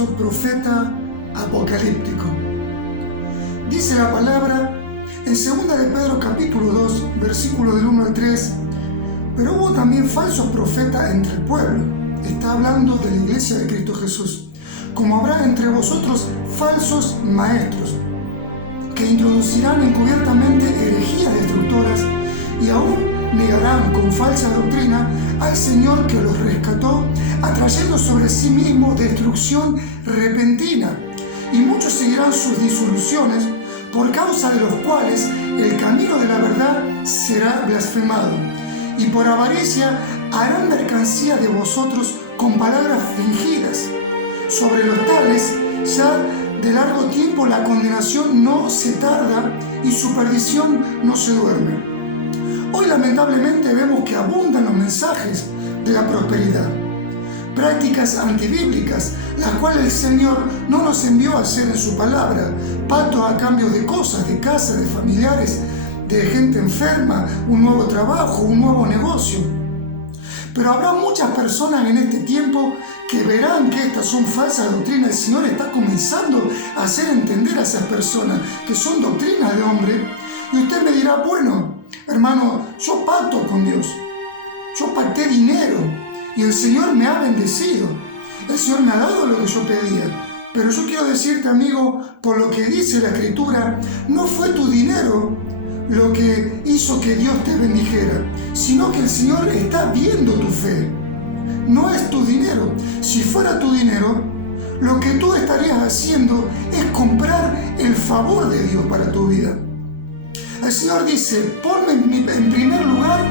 falso profeta apocalíptico. Dice la palabra en 2 de Pedro capítulo 2, versículos del 1 al 3, pero hubo también falsos profetas entre el pueblo. Está hablando de la iglesia de Cristo Jesús. Como habrá entre vosotros falsos maestros, que introducirán encubiertamente herejías destructoras y aún negarán con falsa doctrina al Señor que los rescató, atrayendo sobre sí mismo destrucción repentina. Y muchos seguirán sus disoluciones, por causa de los cuales el camino de la verdad será blasfemado. Y por avaricia harán mercancía de vosotros con palabras fingidas. Sobre los tales, ya de largo tiempo la condenación no se tarda y su perdición no se duerme. Hoy lamentablemente vemos que abundan los mensajes de la prosperidad, prácticas antibíblicas, las cuales el Señor no nos envió a hacer en su palabra, pactos a cambio de cosas, de casa, de familiares, de gente enferma, un nuevo trabajo, un nuevo negocio. Pero habrá muchas personas en este tiempo que verán que estas son falsas doctrinas. El Señor está comenzando a hacer entender a esas personas que son doctrinas de hombre. Y usted me dirá, bueno, hermano, yo pacto con Dios. Yo pacté dinero y el Señor me ha bendecido. El Señor me ha dado lo que yo pedía. Pero yo quiero decirte, amigo, por lo que dice la Escritura, no fue tu dinero lo que hizo que Dios te bendijera, sino que el Señor está viendo tu fe. No es tu dinero. Si fuera tu dinero, lo que tú estarías haciendo es comprar el favor de Dios para tu vida. El Señor dice, ponme en primer lugar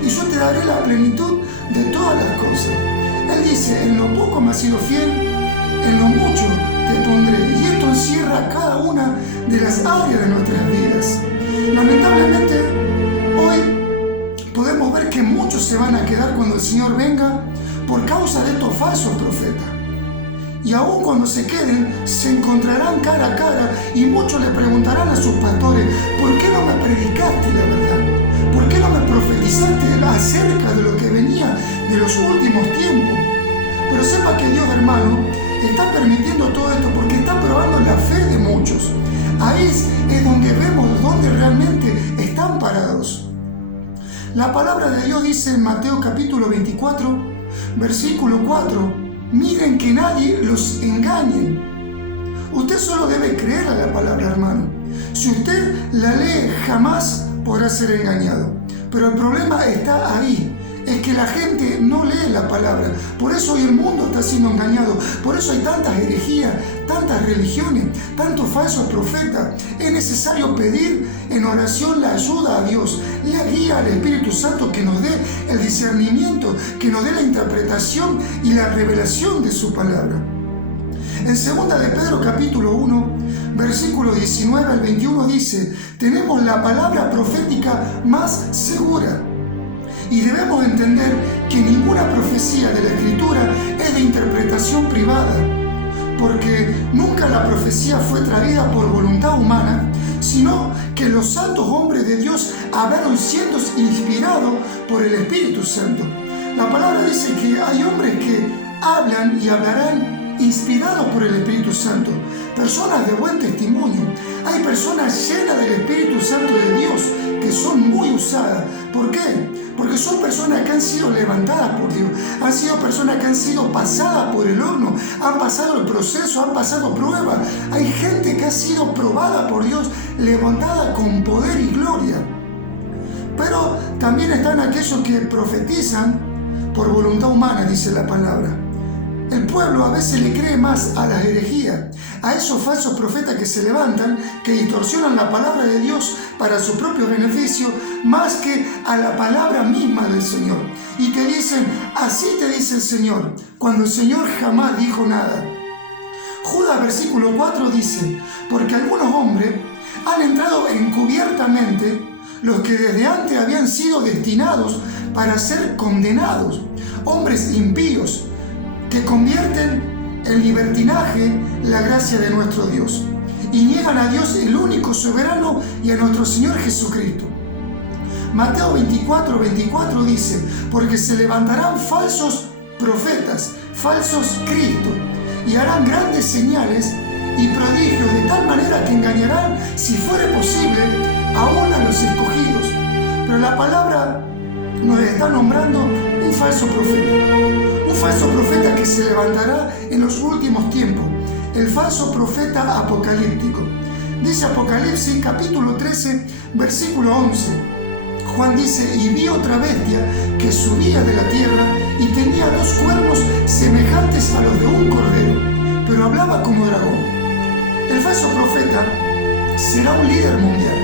y yo te daré la plenitud de todas las cosas. Él dice, en lo poco me has sido fiel, en lo mucho te pondré. Y esto encierra cada una de las áreas de nuestras vidas. Lamentablemente, hoy podemos ver que muchos se van a quedar cuando el Señor venga por causa de estos falsos profetas. Y aún cuando se queden, se encontrarán cara a cara y muchos le preguntarán a sus pastores, ¿por qué no me predicaste la verdad? ¿Por qué no me profetizaste acerca de lo que venía de los últimos tiempos? Pero sepa que Dios, hermano, está permitiendo todo esto porque está probando la fe de muchos. Ahí es donde vemos dónde realmente están parados. La palabra de Dios dice en Mateo capítulo 24, versículo 4, miren que nadie los engañe. Usted solo debe creer a la palabra, hermano. Si usted la lee, jamás podrá ser engañado. Pero el problema está ahí. Es que la gente no lee la palabra. Por eso hoy el mundo está siendo engañado. Por eso hay tantas herejías, tantas religiones, tantos falsos profetas. Es necesario pedir en oración la ayuda a Dios, la guía al Espíritu Santo que nos dé el discernimiento, que nos dé la interpretación y la revelación de su palabra. En 2 de Pedro capítulo 1, versículo 19 al 21 dice, tenemos la palabra profética más segura. Y debemos entender que ninguna profecía de la Escritura es de interpretación privada, porque nunca la profecía fue traída por voluntad humana, sino que los santos hombres de Dios hablaron siendo inspirados por el Espíritu Santo. La palabra dice que hay hombres que hablan y hablarán inspirados por el Espíritu Santo, personas de buen testimonio. Hay personas llenas del Espíritu Santo de Dios que son muy usadas. ¿Por qué? Porque son personas que han sido levantadas por Dios, han sido personas que han sido pasadas por el horno, han pasado el proceso, han pasado pruebas. Hay gente que ha sido probada por Dios, levantada con poder y gloria. Pero también están aquellos que profetizan por voluntad humana, dice la palabra. El pueblo a veces le cree más a las herejías, a esos falsos profetas que se levantan, que distorsionan la palabra de Dios para su propio beneficio, más que a la palabra misma del Señor. Y te dicen, así te dice el Señor, cuando el Señor jamás dijo nada. Judas versículo 4 dice, porque algunos hombres han entrado encubiertamente, los que desde antes habían sido destinados para ser condenados, hombres impíos, que convierten en libertinaje la gracia de nuestro Dios y niegan a Dios el único soberano y a nuestro Señor Jesucristo. Mateo 24 dice, porque se levantarán falsos profetas, falsos Cristos, y harán grandes señales y prodigios de tal manera que engañarán, si fuere posible, aún a los escogidos. Pero la palabra nos está nombrando un falso profeta que se levantará en los últimos tiempos, el falso profeta apocalíptico. Dice Apocalipsis capítulo 13, versículo 11. Juan dice: y vi otra bestia que subía de la tierra y tenía 2 cuernos semejantes a los de un cordero, pero hablaba como dragón. El falso profeta será un líder mundial.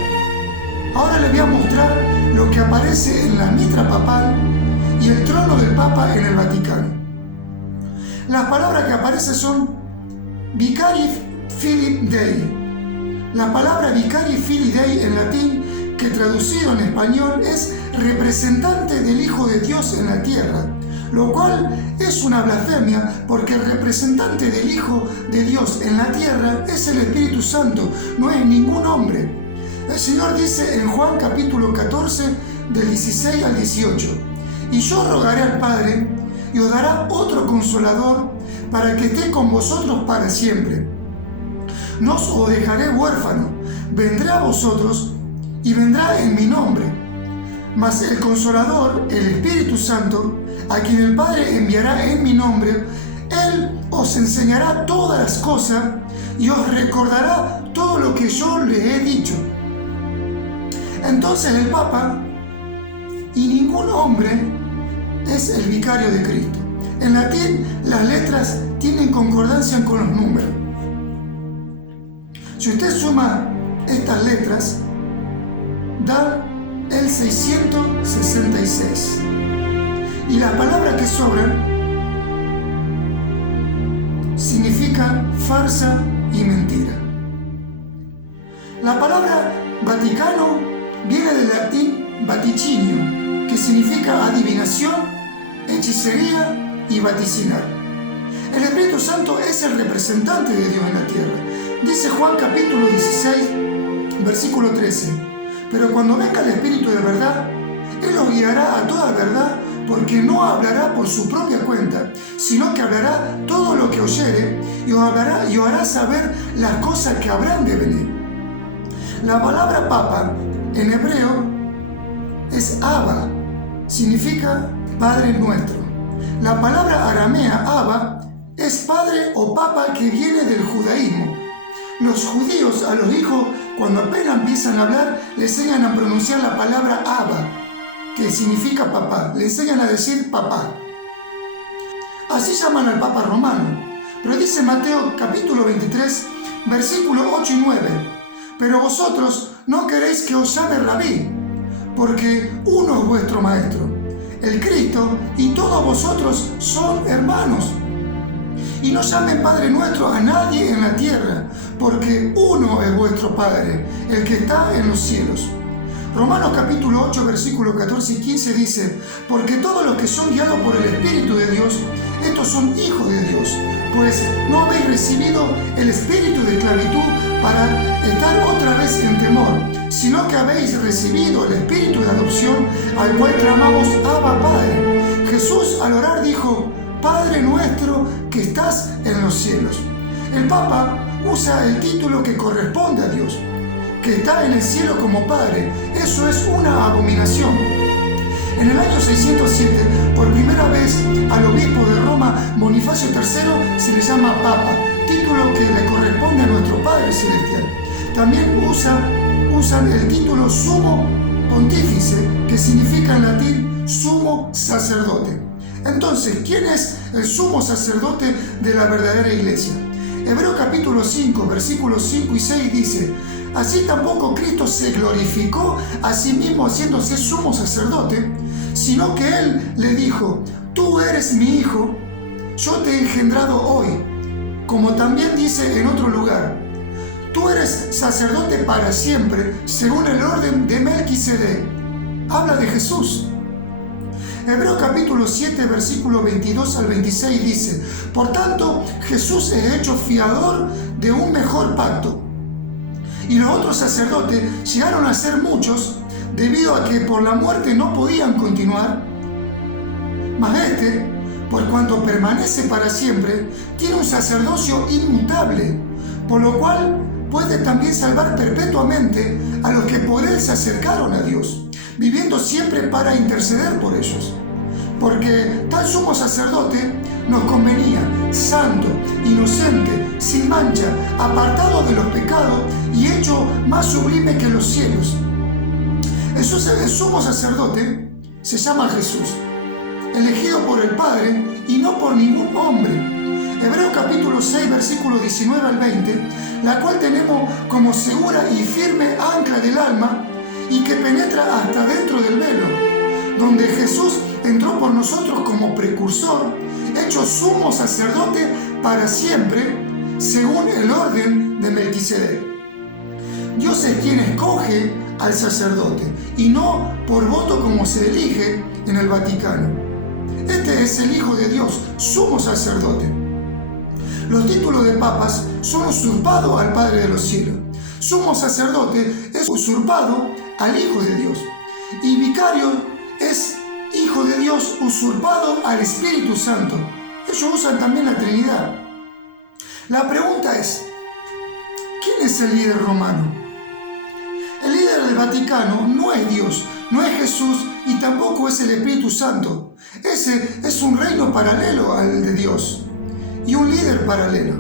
Ahora le voy a mostrar lo que aparece en la mitra papal y el trono del Papa en el Vaticano. Las palabras que aparecen son Vicari Filii Dei. La palabra Vicari Filii Dei en latín, que traducido en español es representante del Hijo de Dios en la tierra, lo cual es una blasfemia porque el representante del Hijo de Dios en la tierra es el Espíritu Santo, no es ningún hombre. El Señor dice en Juan capítulo 14, del 16 al 18: y yo rogaré al Padre y os dará otro Consolador para que esté con vosotros para siempre. No os dejaré huérfano, vendré a vosotros y vendrá en mi nombre. Mas el Consolador, el Espíritu Santo, a quien el Padre enviará en mi nombre, Él os enseñará todas las cosas y os recordará todo lo que yo le he dicho. Entonces el Papa y ningún hombre es el vicario de Cristo. En latín las letras tienen concordancia con los números. Si usted suma estas letras, da el 666. Y las palabras que sobran significan farsa y mentira. La palabra Vaticano viene del latín vaticinio, que significa adivinación, hechicería y vaticinar. El Espíritu Santo es el representante de Dios en la tierra. Dice Juan capítulo 16, versículo 13: pero cuando venga el Espíritu de verdad, Él os guiará a toda verdad, porque no hablará por su propia cuenta, sino que hablará todo lo que oyere y os hará saber las cosas que habrán de venir. La palabra Papa en hebreo es Abba, significa Padre Nuestro. La palabra aramea Abba es Padre o Papa, que viene del judaísmo. Los judíos a los hijos, cuando apenas empiezan a hablar, le enseñan a pronunciar la palabra Abba, que significa papá. Le enseñan a decir papá. Así llaman al Papa romano. Pero dice Mateo capítulo 23, versículos 8 y 9: pero vosotros no queréis que os llame rabí, porque uno es vuestro maestro, el Cristo, y todos vosotros son hermanos. Y no llamen Padre Nuestro a nadie en la tierra, porque uno es vuestro Padre, el que está en los cielos. Romanos capítulo 8, versículos 14 y 15 dice: porque todos los que son guiados por el Espíritu de Dios, estos son hijos de Dios, pues no habéis recibido el espíritu de esclavitud para estar otra vez en temor, sino que habéis recibido el espíritu de adopción, al cual clamamos Abba Padre. Jesús al orar dijo: Padre nuestro que estás en los cielos. El Papa usa el título que corresponde a Dios, que está en el cielo como Padre. Eso es una abominación. En el año 607, por primera vez al obispo de Roma, Bonifacio III, se le llama Papa, título que le corresponde a nuestro Padre Celestial. También usan el título Sumo Pontífice, que significa en latín sumo sacerdote. Entonces, ¿quién es el sumo sacerdote de la verdadera iglesia? Hebreos capítulo 5, versículos 5 y 6 dice: así tampoco Cristo se glorificó a sí mismo haciéndose sumo sacerdote, sino que Él le dijo: tú eres mi hijo, yo te he engendrado hoy. Como también dice en otro lugar: tú eres sacerdote para siempre, según el orden de Melquisedec. Habla de Jesús. Hebreos capítulo 7, versículo 22 al 26 dice: por tanto, Jesús es hecho fiador de un mejor pacto. Y los otros sacerdotes llegaron a ser muchos, debido a que por la muerte no podían continuar. Mas por cuanto permanece para siempre, tiene un sacerdocio inmutable, por lo cual puede también salvar perpetuamente a los que por él se acercaron a Dios, viviendo siempre para interceder por ellos. Porque tal sumo sacerdote nos convenía, santo, inocente, sin mancha, apartado de los pecados y hecho más sublime que los cielos. El sumo sacerdote se llama Jesús, elegido por el Padre y no por ningún hombre. Hebreos capítulo 6, versículos 19 al 20, la cual tenemos como segura y firme ancla del alma y que penetra hasta dentro del velo, donde Jesús entró por nosotros como precursor, hecho sumo sacerdote para siempre, según el orden de Melquisedec. Dios es quien escoge al sacerdote y no por voto como se elige en el Vaticano. Este es el Hijo de Dios, sumo sacerdote. Los títulos de papas son usurpados al Padre de los cielos. Sumo sacerdote es usurpado al Hijo de Dios. Y vicario es Hijo de Dios usurpado al Espíritu Santo. Ellos usan también la Trinidad. La pregunta es, ¿quién es el líder romano? El líder del Vaticano no es Dios, no es Jesús y tampoco es el Espíritu Santo. Ese es un reino paralelo al de Dios y un líder paralelo.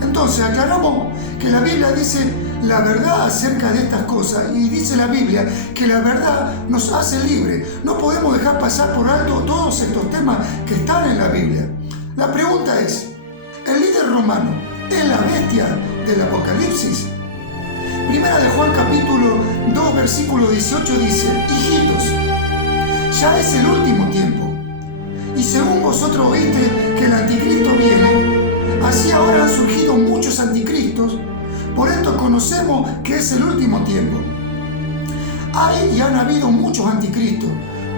Entonces aclaramos que la Biblia dice la verdad acerca de estas cosas y dice la Biblia que la verdad nos hace libre. No podemos dejar pasar por alto todos estos temas que están en la Biblia. La pregunta es, ¿el líder romano es la bestia del Apocalipsis? Primera de Juan capítulo 2 versículo 18 dice, hijitos, ya es el último tiempo. Y según vosotros oíste que el anticristo viene, así ahora han surgido muchos anticristos, por esto conocemos que es el último tiempo. Hay y han habido muchos anticristos,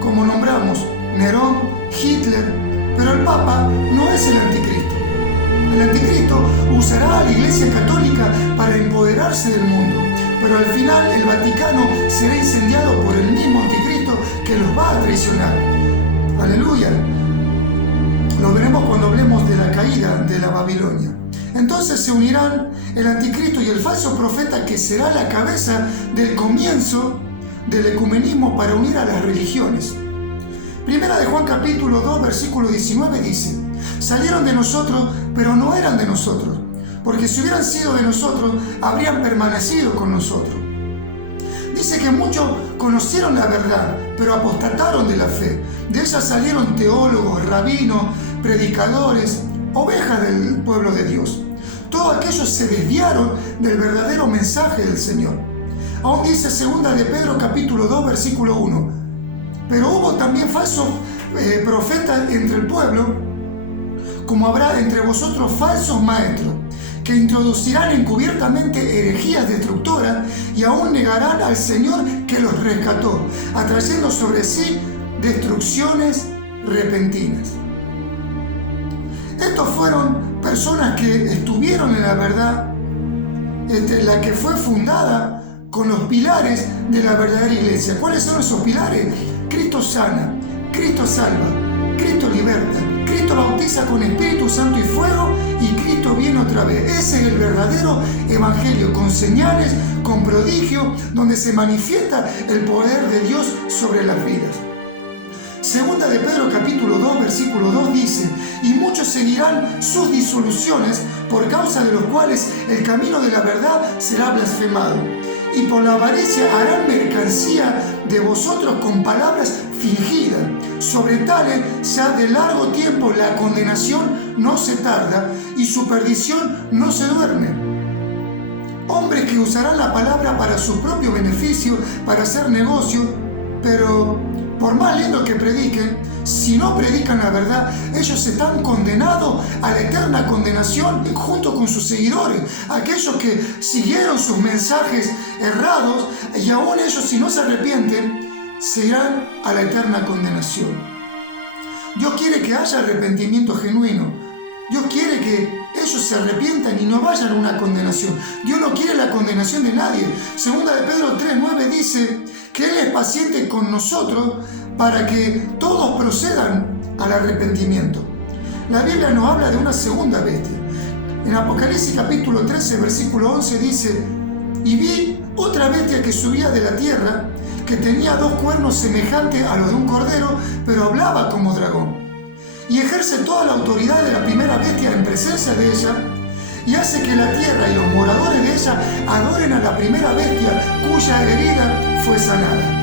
como nombramos Nerón, Hitler, pero el Papa no es el anticristo. El anticristo usará a la Iglesia Católica para empoderarse del mundo, pero al final el Vaticano será incendiado por el mismo anticristo que los va a traicionar. Aleluya. Lo veremos cuando hablemos de la caída de la Babilonia. Entonces se unirán el anticristo y el falso profeta, que será la cabeza del comienzo del ecumenismo para unir a las religiones. Primera de Juan capítulo 2 versículo 19 dice, salieron de nosotros, pero no eran de nosotros, porque si hubieran sido de nosotros, habrían permanecido con nosotros. Dice que muchos conocieron la verdad, pero apostataron de la fe. De ella salieron teólogos, rabinos, predicadores, ovejas del pueblo de Dios. Todos aquellos se desviaron del verdadero mensaje del Señor. Aún dice 2 de Pedro capítulo 2 versículo 1. Pero hubo también falsos profetas entre el pueblo, como habrá entre vosotros falsos maestros, que introducirán encubiertamente herejías destructoras y aún negarán al Señor que los rescató, atrayendo sobre sí destrucciones repentinas. Estos fueron personas que estuvieron en la verdad, la que fue fundada con los pilares de la verdadera iglesia. ¿Cuáles son esos pilares? Cristo sana, Cristo salva, Cristo liberta, Cristo bautiza con Espíritu Santo y fuego y Cristo viene otra vez. Ese es el verdadero evangelio, con señales, con prodigios, donde se manifiesta el poder de Dios sobre las vidas. Segunda de Pedro capítulo 2 versículo 2 dice, y muchos seguirán sus disoluciones, por causa de los cuales el camino de la verdad será blasfemado. Y por la avaricia harán mercancía de vosotros con palabras fingidas. Sobre tales ya de largo tiempo la condenación no se tarda y su perdición no se duerme. Hombres que usarán la palabra para su propio beneficio, para hacer negocio, pero por más lindo que prediquen, si no predican la verdad, ellos están condenados a la eterna condenación junto con sus seguidores, aquellos que siguieron sus mensajes errados, y aún ellos, si no se arrepienten, se irán a la eterna condenación. Dios quiere que haya arrepentimiento genuino. Dios quiere que ellos se arrepientan y no vayan a una condenación. Dios no quiere la condenación de nadie. Segunda de Pedro 3:9 dice que Él es paciente con nosotros para que todos procedan al arrepentimiento. La Biblia nos habla de una segunda bestia. En Apocalipsis capítulo 13, versículo 11 dice: y vi otra bestia que subía de la tierra, que tenía 2 cuernos semejantes a los de un cordero, pero hablaba como dragón. Y ejerce toda la autoridad de la primera bestia en presencia de ella, y hace que la tierra y los moradores de ella adoren a la primera bestia, cuya herida fue sanada.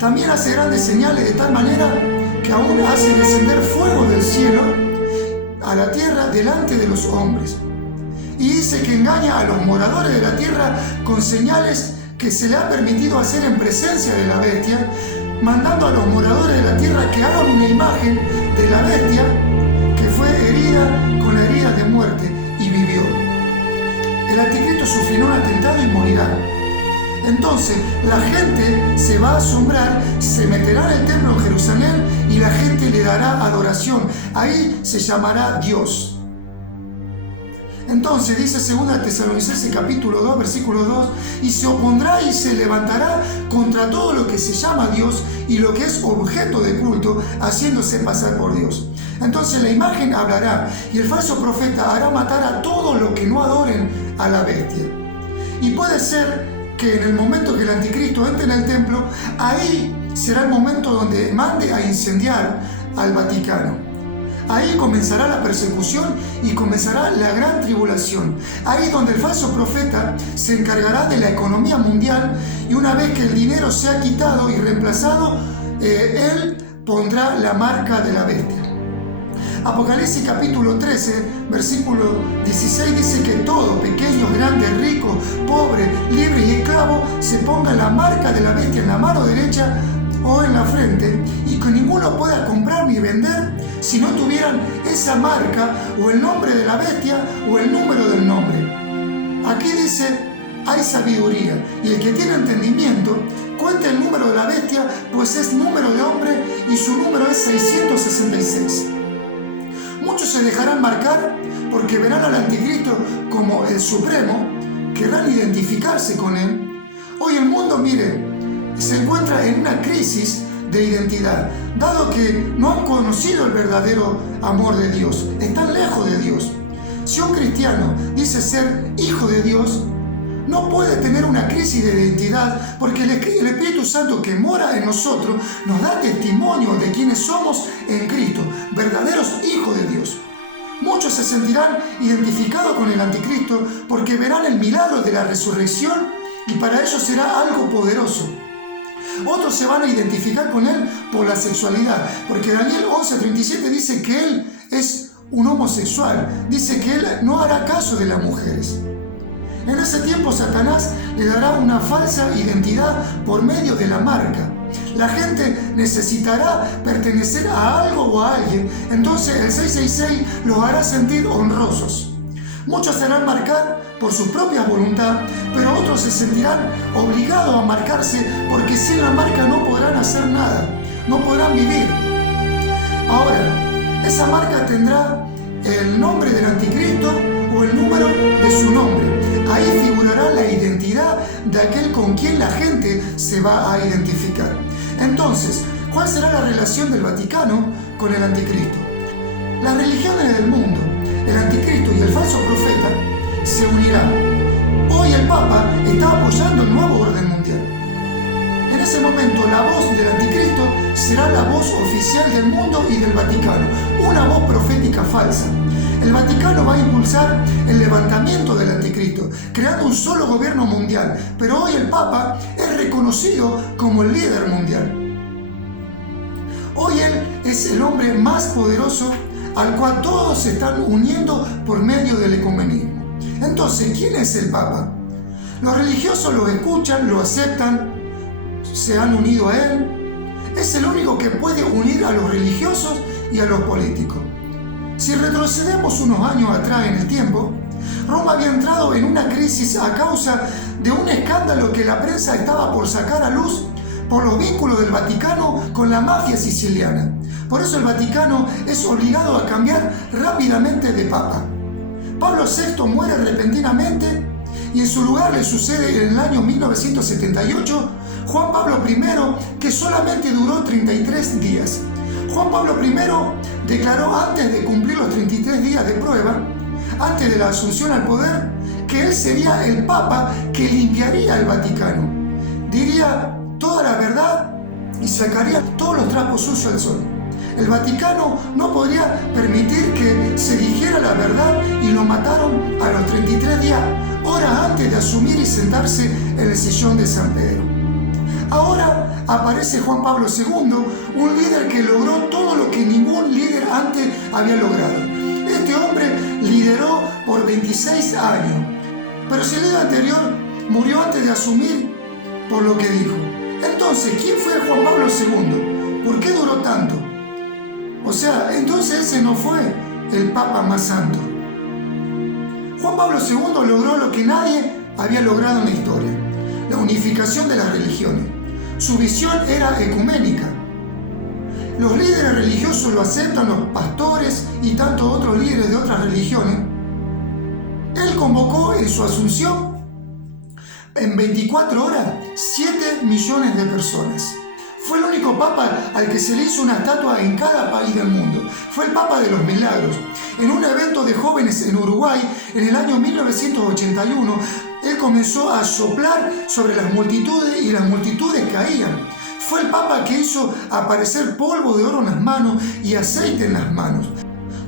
También hace grandes señales de tal manera que aún hace descender fuego del cielo a la tierra delante de los hombres. Y dice que engaña a los moradores de la tierra con señales que se le ha permitido hacer en presencia de la bestia, mandando a los moradores de la tierra que hagan una imagen de la bestia que fue herida con la herida de muerte y vivió. El anticristo sufrirá un atentado y morirá. Entonces la gente se va a asombrar, se meterá en el templo en Jerusalén y la gente le dará adoración. Ahí se llamará Dios. Entonces dice 2 Tesalonicenses capítulo 2, versículo 2, y se opondrá y se levantará contra todo lo que se llama Dios y lo que es objeto de culto, haciéndose pasar por Dios. Entonces la imagen hablará y el falso profeta hará matar a todos los que no adoren a la bestia. Y puede ser que en el momento que el anticristo entre en el templo, ahí será el momento donde mande a incendiar al Vaticano. Ahí comenzará la persecución y comenzará la gran tribulación. Ahí donde el falso profeta se encargará de la economía mundial, y una vez que el dinero sea quitado y reemplazado, él pondrá la marca de la bestia. Apocalipsis capítulo 13, versículo 16 dice que todo, pequeño, grande, rico, pobre, libre y esclavo, se ponga la marca de la bestia en la mano derecha o en la frente, y que ninguno pueda comprar ni vender si no tuvieran esa marca o el nombre de la bestia o el número del nombre. Aquí dice: hay sabiduría, y el que tiene entendimiento cuente el número de la bestia, pues es número de hombre y su número es 666. Muchos se dejarán marcar porque verán al anticristo como el supremo, querrán identificarse con él. Hoy el mundo, mire, se encuentra en una crisis de identidad, dado que no han conocido el verdadero amor de Dios, están lejos de Dios. Si un cristiano dice ser hijo de Dios, no puede tener una crisis de identidad, porque el Espíritu Santo que mora en nosotros nos da testimonio de quienes somos en Cristo, verdaderos hijos de Dios. Muchos se sentirán identificados con el anticristo porque verán el milagro de la resurrección y para ellos será algo poderoso. Otros se van a identificar con él por la sexualidad, porque Daniel 11:37 dice que él es un homosexual, dice que él no hará caso de las mujeres. En ese tiempo Satanás le dará una falsa identidad por medio de la marca. La gente necesitará pertenecer a algo o a alguien, entonces el 666 los hará sentir honrosos. Muchos se harán marcar por su propia voluntad, pero otros se sentirán obligados a marcarse porque sin la marca no podrán hacer nada, no podrán vivir. Ahora, esa marca tendrá el nombre del anticristo o el número de su nombre. Ahí figurará la identidad de aquel con quien la gente se va a identificar. Entonces, ¿cuál será la relación del Vaticano con el anticristo? Las religiones del mundo, el anticristo y el falso profeta se unirán. Hoy el Papa está apoyando el nuevo orden mundial. En ese momento la voz del anticristo será la voz oficial del mundo y del Vaticano, una voz profética falsa. El Vaticano va a impulsar el levantamiento del anticristo, creando un solo gobierno mundial, pero hoy el Papa es reconocido como el líder mundial. Hoy él es el hombre más poderoso al cual todos se están uniendo por medio del ecumenismo. Entonces, ¿quién es el Papa? Los religiosos lo escuchan, lo aceptan, se han unido a él. Es el único que puede unir a los religiosos y a los políticos. Si retrocedemos unos años atrás en el tiempo, Roma había entrado en una crisis a causa de un escándalo que la prensa estaba por sacar a luz por los vínculos del Vaticano con la mafia siciliana. Por eso el Vaticano es obligado a cambiar rápidamente de papa. Pablo VI muere repentinamente y en su lugar le sucede en el año 1978 Juan Pablo I, que solamente duró 33 días. Juan Pablo I declaró antes de cumplir los 33 días de prueba, antes de la asunción al poder, que él sería el Papa que limpiaría el Vaticano. Diría toda la verdad y sacaría todos los trapos sucios al sol. El Vaticano no podría permitir que se dijera la verdad y lo mataron a los 33 días, horas antes de asumir y sentarse en el sillón de San Pedro. Ahora aparece Juan Pablo II, un líder que logró todo lo que ningún líder antes había logrado. Este hombre lideró por 26 años, pero si el líder anterior murió antes de asumir por lo que dijo. Entonces, ¿quién fue Juan Pablo II? ¿Por qué duró tanto? O sea, entonces ese no fue el Papa más santo. Juan Pablo II logró lo que nadie había logrado en la historia: la unificación de las religiones. Su visión era ecuménica. Los líderes religiosos lo aceptan, los pastores y tantos otros líderes de otras religiones. Él convocó en su asunción en 24 horas 7 millones de personas. Fue el único papa al que se le hizo una estatua en cada país del mundo. Fue el Papa de los Milagros. En un evento de jóvenes en Uruguay, en el año 1981, él comenzó a soplar sobre las multitudes y las multitudes caían. Fue el Papa que hizo aparecer polvo de oro en las manos y aceite en las manos,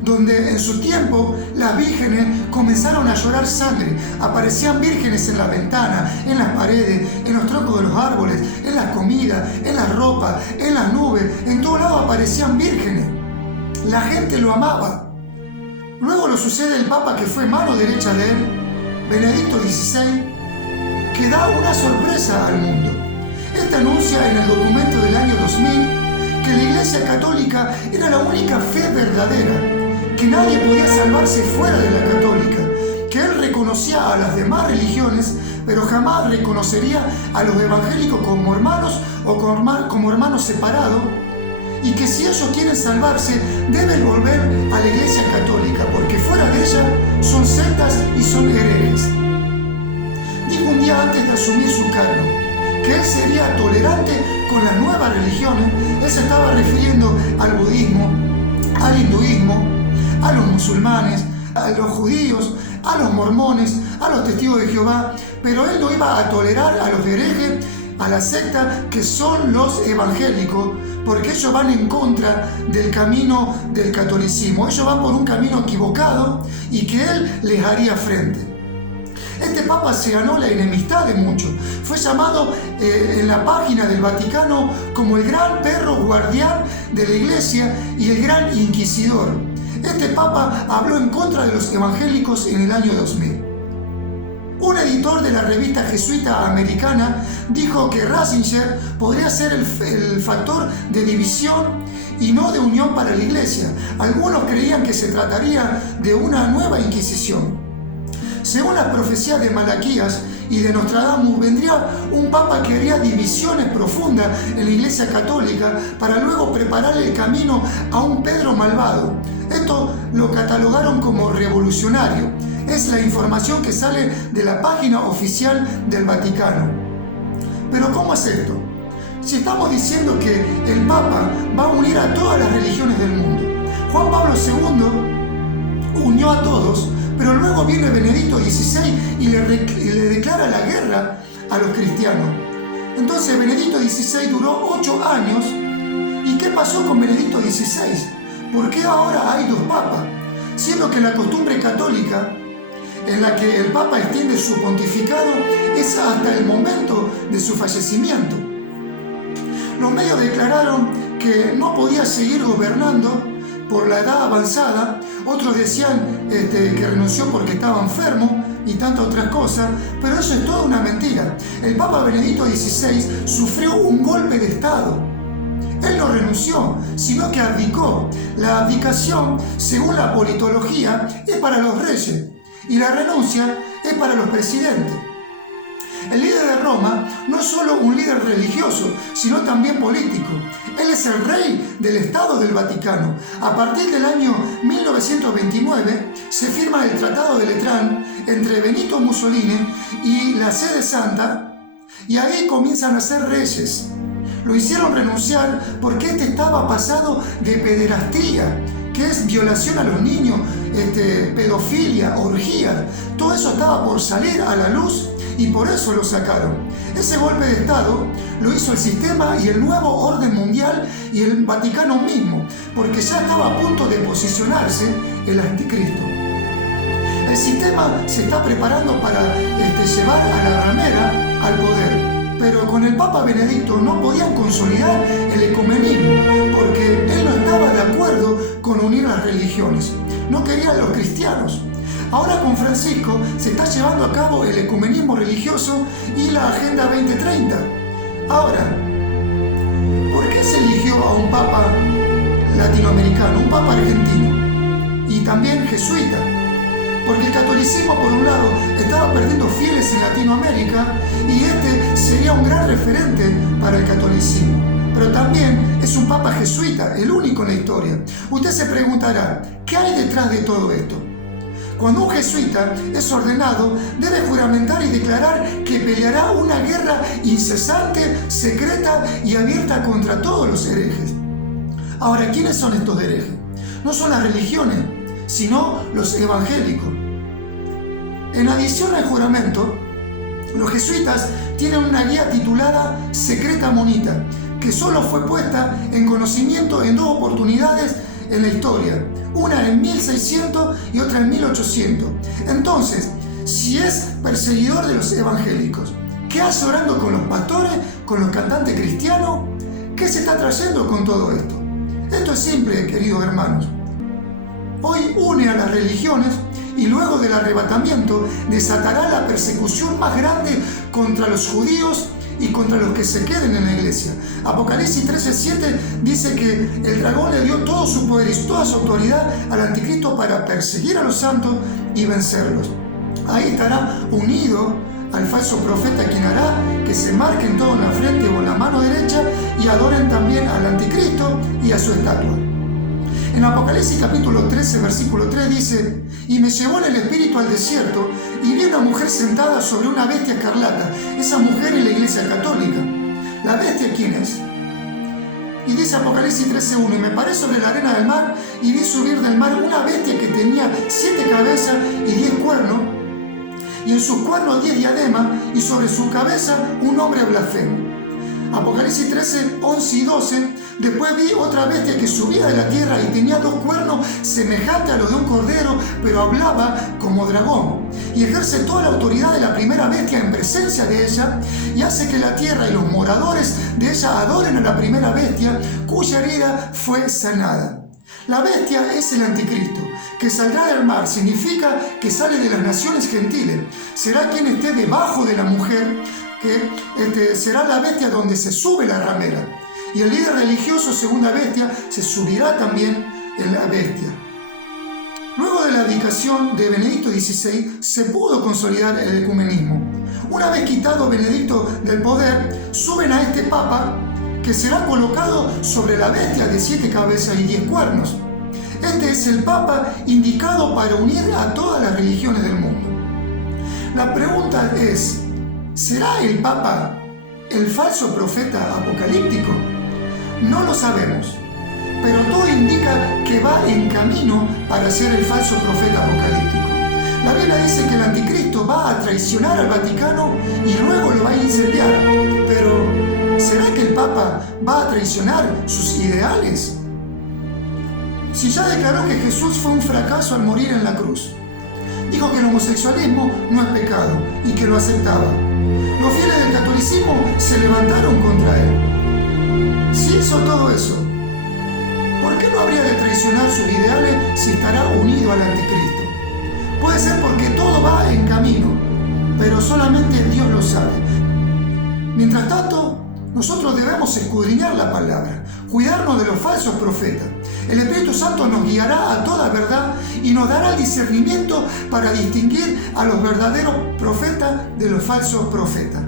donde en su tiempo las vírgenes comenzaron a llorar sangre. Aparecían vírgenes en la ventana, en las paredes, en los troncos de los árboles, en las comidas, en las ropas, en las nubes. En todos lados aparecían vírgenes. La gente lo amaba. Luego lo sucede el Papa que fue mano derecha de él, Benedicto XVI, que da una sorpresa al mundo. Este anuncia en el documento del año 2000 que la Iglesia Católica era la única fe verdadera, que nadie podía salvarse fuera de la católica, que él reconocía a las demás religiones, pero jamás reconocería a los evangélicos como hermanos o como hermanos separados, y que si ellos quieren salvarse deben volver a la Iglesia Católica, porque fuera de ella son sectas y son herejes. Dijo un día antes de asumir su cargo que él sería tolerante con las nuevas religiones. Él se estaba refiriendo al budismo, al hinduismo, a los musulmanes, a los judíos, a los mormones, a los testigos de Jehová, pero él no iba a tolerar a los herejes, a la secta que son los evangélicos, porque ellos van en contra del camino del catolicismo. Ellos van por un camino equivocado y que él les haría frente. Este Papa se ganó la enemistad de muchos. Fue llamado en la página del Vaticano como el gran perro guardián de la Iglesia y el gran inquisidor. Este Papa habló en contra de los evangélicos en el año 2000. Un editor de la revista jesuita americana dijo que Ratzinger podría ser el factor de división y no de unión para la Iglesia. Algunos creían que se trataría de una nueva Inquisición. Según las profecías de Malaquías y de Nostradamus, vendría un papa que haría divisiones profundas en la Iglesia Católica para luego preparar el camino a un Pedro malvado. Esto lo catalogaron como revolucionario. Es la información que sale de la página oficial del Vaticano. Pero ¿cómo es esto? Si estamos diciendo que el Papa va a unir a todas las religiones del mundo. Juan Pablo II unió a todos, pero luego viene Benedicto XVI y le declara la guerra a los cristianos. Entonces Benedicto XVI duró 8 años. ¿Y qué pasó con Benedicto XVI? ¿Por qué ahora hay 2 papas? Siendo que la costumbre católica en la que el Papa extiende su pontificado es hasta el momento de su fallecimiento. Los medios declararon que no podía seguir gobernando por la edad avanzada. Otros decían que renunció porque estaba enfermo y tantas otras cosas, pero eso es toda una mentira. El Papa Benedicto XVI sufrió un golpe de Estado. Él no renunció, sino que abdicó. La abdicación, según la politología, es para los reyes y la renuncia es para los presidentes. El líder de Roma no es solo un líder religioso, sino también político. Él es el rey del Estado del Vaticano. A partir del año 1929 se firma el Tratado de Letrán entre Benito Mussolini y la Sede Santa, y ahí comienzan a ser reyes. Lo hicieron renunciar porque estaba pasado de pederastía, que es violación a los niños, pedofilia, orgía. Todo eso estaba por salir a la luz y por eso lo sacaron. Ese golpe de Estado lo hizo el sistema y el nuevo orden mundial y el Vaticano mismo, porque ya estaba a punto de posicionarse el anticristo. El sistema se está preparando para llevar a la ramera al poder, pero con el Papa Benedicto no podían consolidar el ecumenismo, porque él no estaba de acuerdo con unir las religiones, no querían a los cristianos. Ahora con Francisco se está llevando a cabo el ecumenismo religioso y la Agenda 2030. Ahora, ¿por qué se eligió a un papa latinoamericano, un papa argentino y también jesuita? Porque el catolicismo, por un lado, estaba perdiendo fieles en Latinoamérica y sería un gran referente para el catolicismo. Pero también es un papa jesuita, el único en la historia. Usted se preguntará, ¿qué hay detrás de todo esto? Cuando un jesuita es ordenado, debe juramentar y declarar que peleará una guerra incesante, secreta y abierta contra todos los herejes. Ahora, ¿quiénes son estos herejes? No son las religiones, sino los evangélicos. En adición al juramento, los jesuitas tienen una guía titulada Secreta Monita, que solo fue puesta en conocimiento en 2 oportunidades en la historia, una en 1600 y otra en 1800. Entonces, si es perseguidor de los evangélicos, ¿qué hace orando con los pastores, con los cantantes cristianos? ¿Qué se está trayendo con todo esto? Esto es simple, queridos hermanos. Hoy une a las religiones y luego del arrebatamiento desatará la persecución más grande contra los judíos y contra los que se queden en la iglesia. Apocalipsis 13:7 dice que el dragón le dio todo su poder y toda su autoridad al anticristo para perseguir a los santos y vencerlos. Ahí estará unido al falso profeta, quien hará que se marquen todo en la frente o en la mano derecha y adoren también al anticristo y a su estatua. En Apocalipsis capítulo 13, versículo 3 dice: y me llevó en el espíritu al desierto y vi una mujer sentada sobre una bestia escarlata. Esa mujer es la iglesia católica. ¿La bestia quién es? Y dice Apocalipsis 13:1: y me paré sobre la arena del mar y vi subir del mar una bestia que tenía 7 cabezas y 10 cuernos, y en sus cuernos 10 diademas, y sobre su cabeza un nombre blasfemo. Apocalipsis 13, 11 y 12. Después vi otra bestia que subía de la tierra y tenía 2 cuernos semejantes a los de un cordero, pero hablaba como dragón. Y ejerce toda la autoridad de la primera bestia en presencia de ella, y hace que la tierra y los moradores de ella adoren a la primera bestia, cuya herida fue sanada. La bestia es el anticristo, que saldrá del mar, significa que sale de las naciones gentiles. Será quien esté debajo de la mujer, que será la bestia donde se sube la ramera. Y el líder religioso, segunda bestia, se subirá también en la bestia. Luego de la abdicación de Benedicto XVI, se pudo consolidar el ecumenismo. Una vez quitado Benedicto del poder, suben a este papa, que será colocado sobre la bestia de 7 cabezas y 10 cuernos. Este es el papa indicado para unir a todas las religiones del mundo. La pregunta es: ¿será el papa el falso profeta apocalíptico? No lo sabemos, pero todo indica que va en camino para ser el falso profeta apocalíptico. La Biblia dice que el anticristo va a traicionar al Vaticano y luego lo va a incendiar. Pero, ¿será que el Papa va a traicionar sus ideales? Si ya declaró que Jesús fue un fracaso al morir en la cruz, dijo que el homosexualismo no es pecado y que lo aceptaba. Los fieles del catolicismo se levantaron contra él. Si hizo todo eso, ¿por qué no habría de traicionar sus ideales si estará unido al anticristo? Puede ser porque todo va en camino, pero solamente Dios lo sabe. Mientras tanto, nosotros debemos escudriñar la palabra, cuidarnos de los falsos profetas. El Espíritu Santo nos guiará a toda verdad y nos dará el discernimiento para distinguir a los verdaderos profetas de los falsos profetas.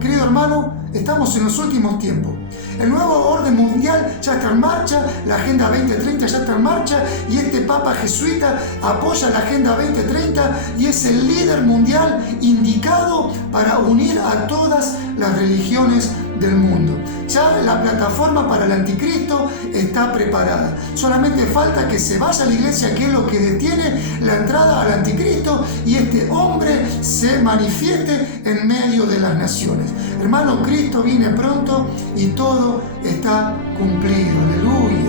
Querido hermano, estamos en los últimos tiempos. El nuevo orden mundial ya está en marcha, la Agenda 2030 ya está en marcha y este Papa jesuita apoya la Agenda 2030 y es el líder mundial indicado para unir a todas las religiones del mundo. Ya la plataforma para el anticristo está preparada. Solamente falta que se vaya a la iglesia, que es lo que detiene la entrada al anticristo, y este hombre se manifieste en medio de las naciones. Hermano, Cristo viene pronto y todo está cumplido. Aleluya.